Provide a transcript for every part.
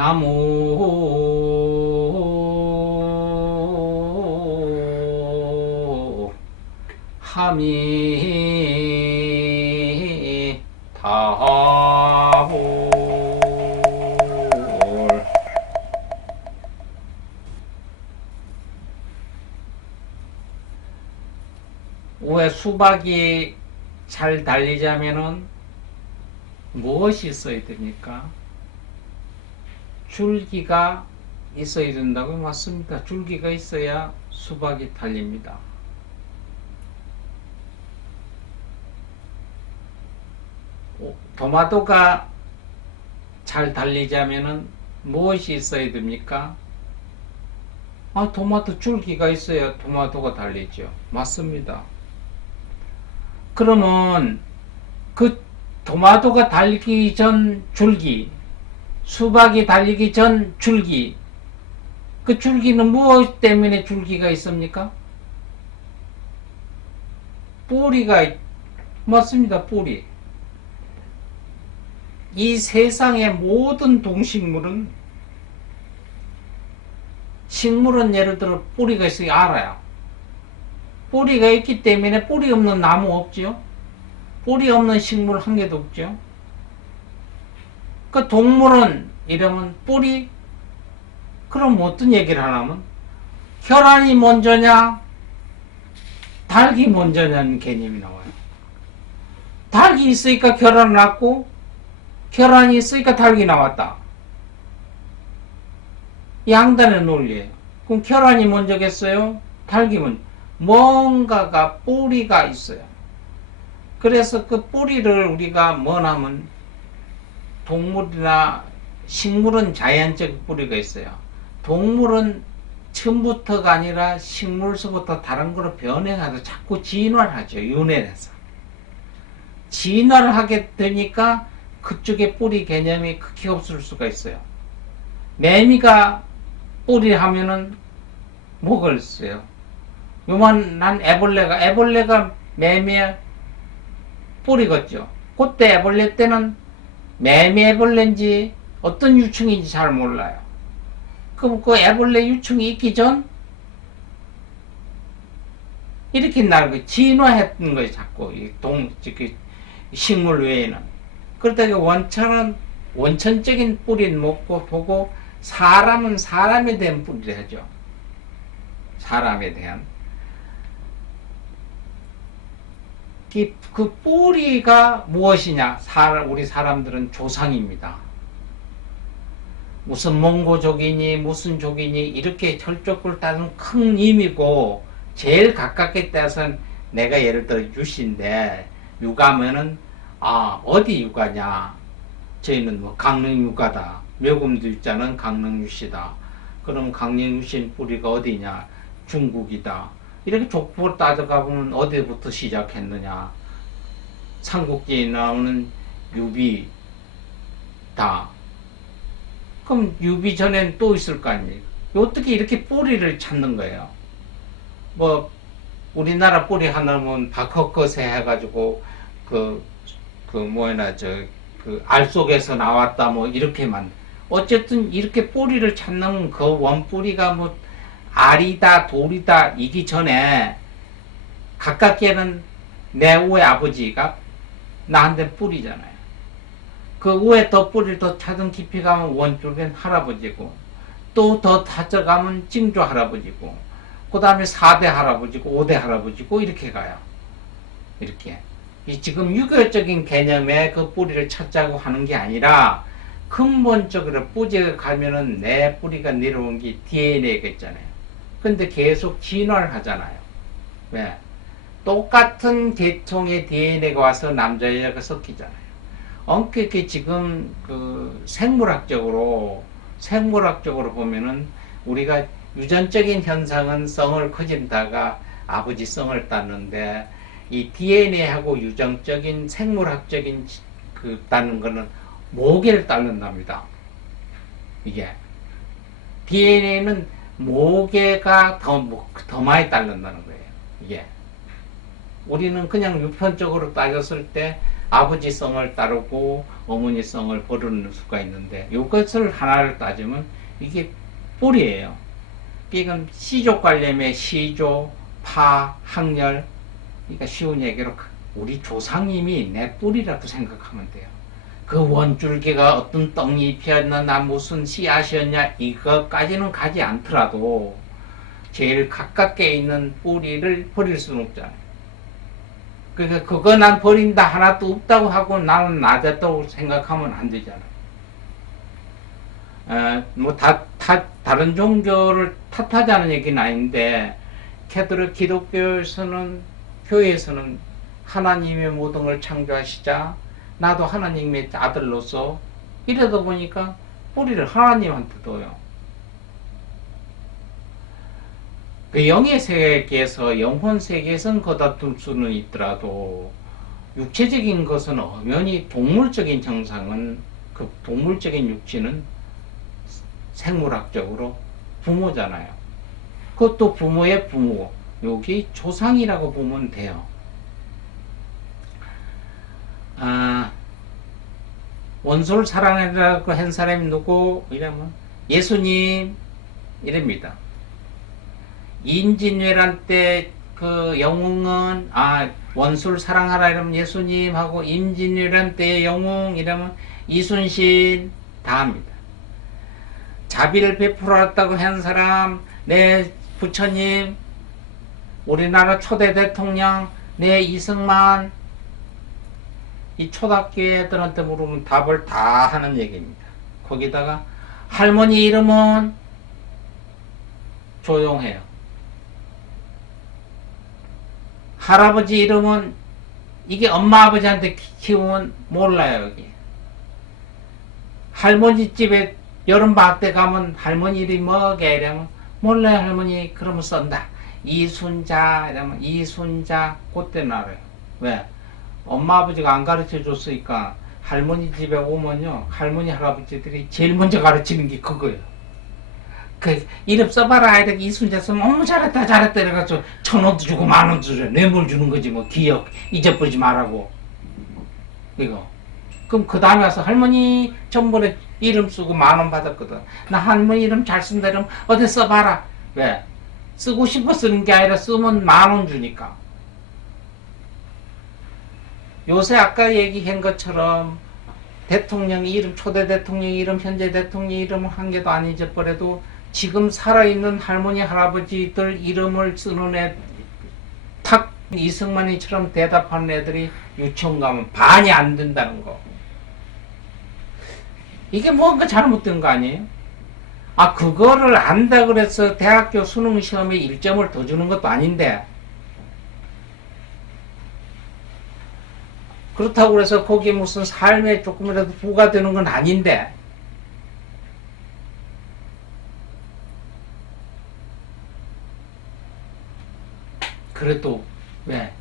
나무 함이 다불. 왜 수박이 잘 달리자면은 무엇이 있어야 됩니까? 줄기가 있어야 된다고. 맞습니다. 줄기가 있어야 수박이 달립니다. 토마토가 잘 달리자면은 무엇이 있어야 됩니까? 토마토 줄기가 있어야 토마토가 달리죠. 맞습니다. 그러면 그 토마토가 달리기 전 줄기, 수박이 달리기 전 줄기, 그 줄기는 무엇 때문에 줄기가 있습니까? 뿌리가. 맞습니다. 뿌리. 이 세상의 모든 동식물은, 식물은 예를 들어 뿌리가 있어야 알아요. 뿌리가 있기 때문에 뿌리 없는 나무 없지요? 뿌리 없는 식물 한 개도 없죠? 그 동물은 이러면 뿌리? 그럼 어떤 얘기를 하냐면 혈안이 먼저냐 닭이 먼저냐는 개념이 나와요. 닭이 있으니까 혈안 났고 혈안이 있으니까 닭이 나왔다. 양단의 논리예요. 그럼 혈안이 먼저겠어요? 닭이 먼저. 뭔가가 뿌리가 있어요. 그래서 그 뿌리를 우리가 뭐냐면 동물이나 식물은 자연적 뿌리가 있어요. 동물은 처음부터가 아니라 식물서부터 다른 거로 변해가서 자꾸 진화를 하죠. 윤회해서. 진화를 하게 되니까 그쪽에 뿌리 개념이 극히 없을 수가 있어요. 매미가 뿌리 하면은 뭐가 있어요? 요만한 애벌레가 매미의 뿌리겠죠. 그때 애벌레 때는 매미 애벌레인지 어떤 유충인지 잘 몰라요. 그럼 그 애벌레 유충이 있기 전 이렇게 나를 진화했던 거예요. 자꾸 식물 외에는. 그러다가 원천적인 뿌리는 먹고 보고 사람은 사람에 대한 뿌리를 하죠. 사람에 대한. 그 뿌리가 무엇이냐? 우리 사람들은 조상입니다. 무슨 몽고족이니 무슨 족이니 이렇게 혈족을 따른 큰 힘이고, 제일 가깝게 따라서는 내가 예를 들어 유씨인데, 유가면은 어디 유가냐? 저희는 뭐 강릉 유가다. 묘금도 유자는 강릉 유씨다. 그럼 강릉 유씨 뿌리가 어디냐? 중국이다. 이렇게 족보를 따져가 보면 어디부터 시작했느냐? 삼국지에 나오는 유비다. 그럼 유비 전엔 또 있을 거 아니에요? 어떻게 이렇게 뿌리를 찾는 거예요? 뭐 우리나라 뿌리 하나면 박허컷에 해가지고 그 알 속에서 나왔다 뭐 이렇게만. 어쨌든 이렇게 뿌리를 찾는 그 원뿌리가 뭐 알이다 돌이다 이기 전에 가깝게는 내 우의 아버지가 나한테 뿌리잖아요. 그 우에 더 뿌리를 더 찾은 깊이 가면 원쪽엔 할아버지고, 또 더 찾아가면 징조 할아버지고, 그 다음에 4대 할아버지고 5대 할아버지고 이렇게 가요. 이렇게. 지금 유교적인 개념의 그 뿌리를 찾자고 하는 게 아니라 근본적으로 뿌리가 가면은 내 뿌리가 내려온 게 DNA가 있잖아요. 근데 계속 진화를 하잖아요. 왜? 똑같은 계통의 DNA가 와서 남자 여자가 섞이잖아요. 엄격히 지금 그 생물학적으로 보면은 우리가 유전적인 현상은 성을 커진다가 아버지 성을 땄는데, 이 DNA하고 유전적인 생물학적인 따는 거는 모계를 따른답니다. 이게 DNA는 모계가 더 많이 따른다는 거예요. 이게 우리는 그냥 유편적으로 따졌을 때 아버지성을 따르고 어머니성을 버리는 수가 있는데 이것을 하나를 따지면 이게 뿌리예요. 이건 시조 관념의 시조, 파, 학렬. 그러니까 쉬운 얘기로 우리 조상님이 내 뿌리라고 생각하면 돼요. 그 원줄기가 어떤 떡잎이었나 무슨 씨앗이었냐 이것까지는 가지 않더라도 제일 가깝게 있는 뿌리를 버릴 수는 없잖아요. 그러니까 그거 난 버린다 하나도 없다고 하고 나는 낮았다고 생각하면 안 되잖아요. 다른 종교를 탓하자는 얘기는 아닌데 캐톨릭 기독교에서는 교회에서는 하나님의 모든 걸 창조하시자 나도 하나님의 아들로서 이러다 보니까 뿌리를 하나님한테 둬요. 그 영의 세계에서 영혼 세계에서는 거다 둘 수는 있더라도 육체적인 것은 엄연히 동물적인 정상은 그 동물적인 육체는 생물학적으로 부모잖아요. 그것도 부모의 부모, 여기 조상이라고 보면 돼요. 원수를 사랑하라고 한 사람이 누구? 이러면 예수님 이랍니다. 임진왜란 때 그 영웅은 원수를 사랑하라 이러면 예수님 하고 임진왜란 때의 영웅 이러면 이순신 다 합니다. 자비를 베풀었다고 한 사람 내 부처님, 우리나라 초대 대통령 내 이승만. 이 초등학교 애들한테 물으면 답을 다 하는 얘기입니다. 거기다가 할머니 이름은 조용해요. 할아버지 이름은 이게 엄마 아버지한테 키우면 몰라요. 여기 할머니 집에 여름방학 때 가면 할머니 이름이 뭐게 이러면 몰라요. 할머니 그러면 쓴다. 이순자 이러면 이순자 그때는 알아요. 왜? 엄마 아버지가 안 가르쳐 줬으니까 할머니 집에 오면요 할머니 할아버지들이 제일 먼저 가르치는 게 그거예요. 그 이름 써봐라 이렇게 이순자 쓰면 어머 잘했다 잘했다 이래가지고 1,000원도 주고 10,000원도 주죠. 뇌물 주는 거지 뭐 기억 잊어버리지 말라고. 이거 그럼 그 다음에 와서 할머니 전번에 이름 쓰고 10,000원 받았거든. 나 할머니 이름 잘 쓴다 이러면 어디 써봐라. 왜? 쓰고 싶어 쓰는 게 아니라 쓰면 10,000원 주니까. 요새 아까 얘기한 것처럼 대통령 이름, 초대 대통령 이름, 현재 대통령 이름을 한 개도 안 잊어버려도 지금 살아있는 할머니, 할아버지들 이름을 쓰는 애, 탁 이승만이처럼 대답하는 애들이 유치원 가면 반이 안 된다는 거. 이게 뭔가 잘못된 거 아니에요? 그거를 안다 그래서 대학교 수능 시험에 1점을 더 주는 것도 아닌데, 그렇다고 해서 거기 무슨 삶에 조금이라도 부과되는 건 아닌데, 그래도 왜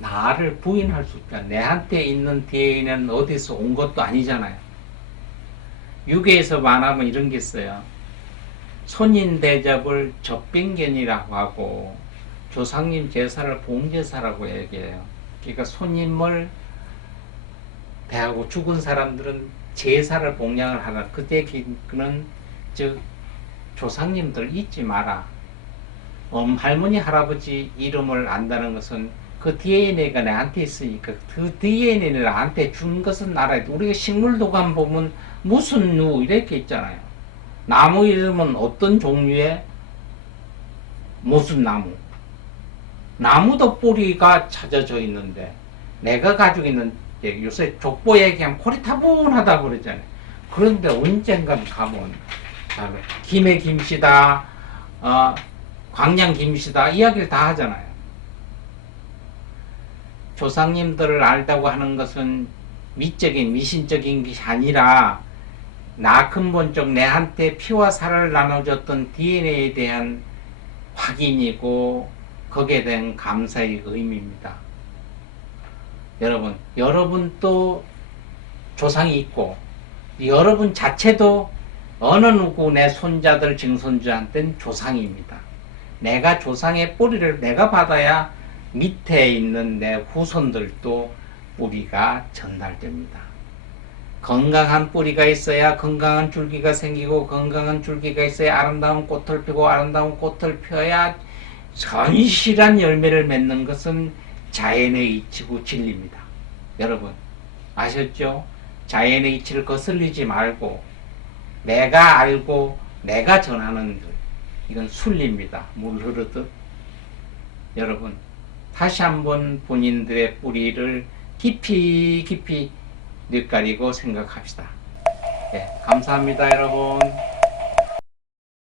나를 부인할 수 있다. 내한테 있는 DNA는 어디서 온 것도 아니잖아요. 유괴에서 말하면 이런 게 있어요. 손인 대접을 접빙견이라고 하고 조상님 제사를 봉제사라고 얘기해요. 그러니까 손님을 대하고 죽은 사람들은 제사를 봉양을 하라. 그때 그는 즉 조상님들 잊지 마라. 할머니 할아버지 이름을 안다는 것은 그 DNA가 내한테 있으니까 그 DNA를 나한테 준 것은 알아야 돼. 우리가 식물도감 보면 무슨 누 이렇게 있잖아요. 나무 이름은 어떤 종류의 무슨 나무. 나무도 뿌리가 찾아져 있는데 내가 가지고 있는 요새 족보 얘기하면 고리타분하다고 그러잖아요. 그런데 언젠간 가면 김해 김씨다 광양 김씨다 이야기를 다 하잖아요. 조상님들을 알다고 하는 것은 미적인 미신적인 것이 아니라 나 근본적 내한테 피와 살을 나눠줬던 DNA에 대한 확인이고 거기에 대한 감사의 의미입니다. 여러분도 조상이 있고 여러분 자체도 어느 누구 내 손자들 증손자한테는 조상입니다. 내가 조상의 뿌리를 내가 받아야 밑에 있는 내 후손들도 뿌리가 전달됩니다. 건강한 뿌리가 있어야 건강한 줄기가 생기고, 건강한 줄기가 있어야 아름다운 꽃을 피고, 아름다운 꽃을 펴야 성실한 열매를 맺는 것은 자연의 이치고 진리입니다. 여러분 아셨죠? 자연의 이치를 거슬리지 말고 내가 알고 내가 전하는 것, 이건 순리입니다. 물 흐르듯. 여러분 다시 한번 본인들의 뿌리를 깊이 깊이 뉘까리고 생각합시다. 네, 감사합니다 여러분.